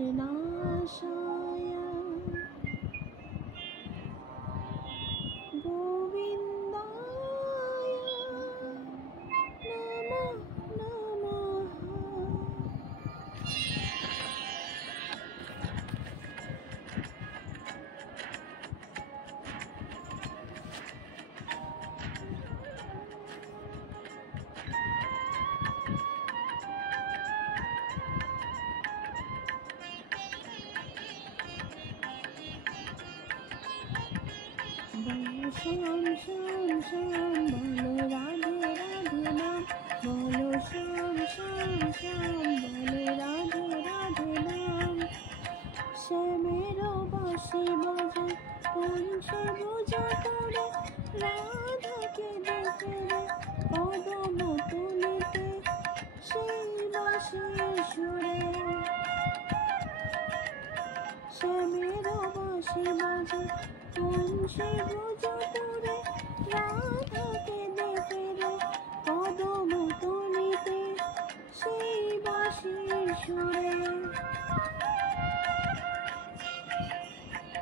कृष्णाशाय गोविन्दाय नमः। बोलो श्याम श्याम श्याम, बोलो राधे राधे नाम, बोलो श्याम श्याम श्याम, बोलो राधे राधे नाम। श्यामेरो बाँशी बाजे पंचभुजा करे, রাধাকে দেখে রে কদম তুলিতে সেই বাঁশির সুরে। শ্যামেরও বাঁশি বাজে पंचभुजा करे, রাধাকে দেখে রে কদম তুলিতে সেই বাঁশির সুরে।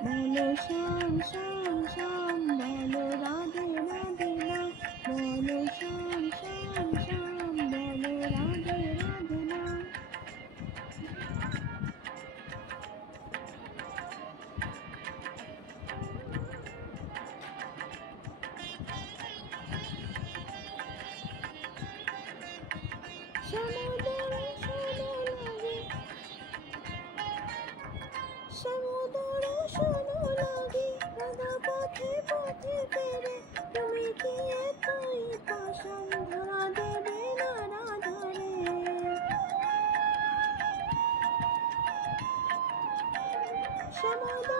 बोलो श्याम श्याम श्याम, बोलो राधे राधे नाम, बोलो श्याम श्याम श्याम, बोलो राधे राधे नाम। সমুদ্র শোনো লাগে, সমুদ্র শোনো লাগে, রাধা পথে পথে ফেরে, তুমি কি এতই পাষাণ ধরা দেবে না রাধারে। সমুদ্র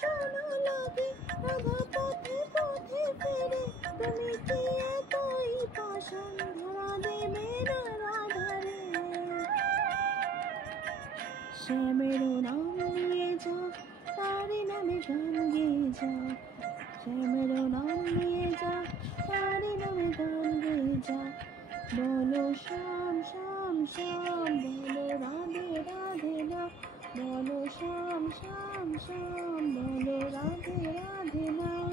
শোনো লাগে, রাধা পথে পথে ফেরে, তুমি কি এতই পাষাণ ধরা দেবে না রাধারে। শ্যামেরও নাম নিয়ে যা, তারি নামে গান গেয়ে যা, শ্যামেরও নাম নিয়ে যা, তারি নামে গান গেয়ে যা। বলো শ্যাম শ্যাম শ্যাম, বলো রাধে রাধে নাম, বলো শ্যাম শ্যাম শ্যাম, বলো রাধে রাধে নাম।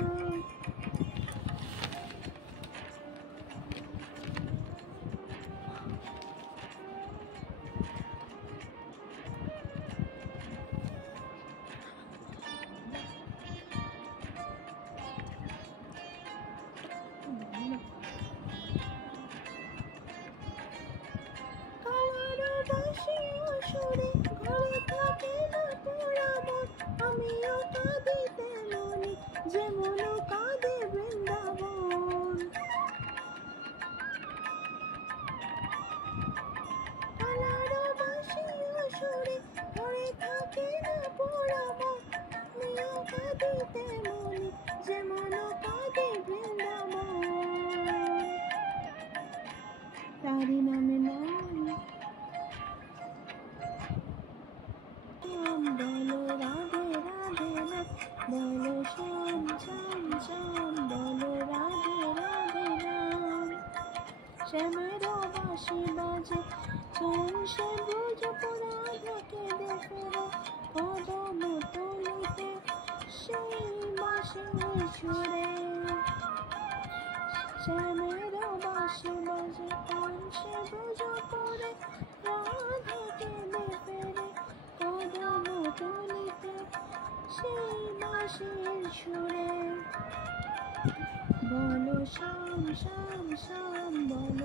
কালার বাঁশি সুরে ঘরে থাকে না পোড়া মন, আমিও কাঁদিতে মনি যেমন কাঁদে বৃন্দাবন। কালার বাঁশি সুরে ঘরে থাকে না পোড়া মন, আমিও কাঁদিতে মনি যেমন কাঁদে বৃন্দাবন। তারি নামে নাম बोलो राधे राधे नाम, बोलो श्याम श्याम श्याम, बोलो राधे राधे नाम। শ্যামেরও বাঁশি বাজে पंचभुजा करे, রাধাকে দেখে রে কদম তুলিতে সেই বাঁশির সুরে। শ্যামেরও বাঁশি বাজে पंचभुजा करे, রাধাকে দেখে রে কদম তুলিতে সেই বাঁশির সুরে। বলো শ্যাম শ্যাম শ্যাম, বলো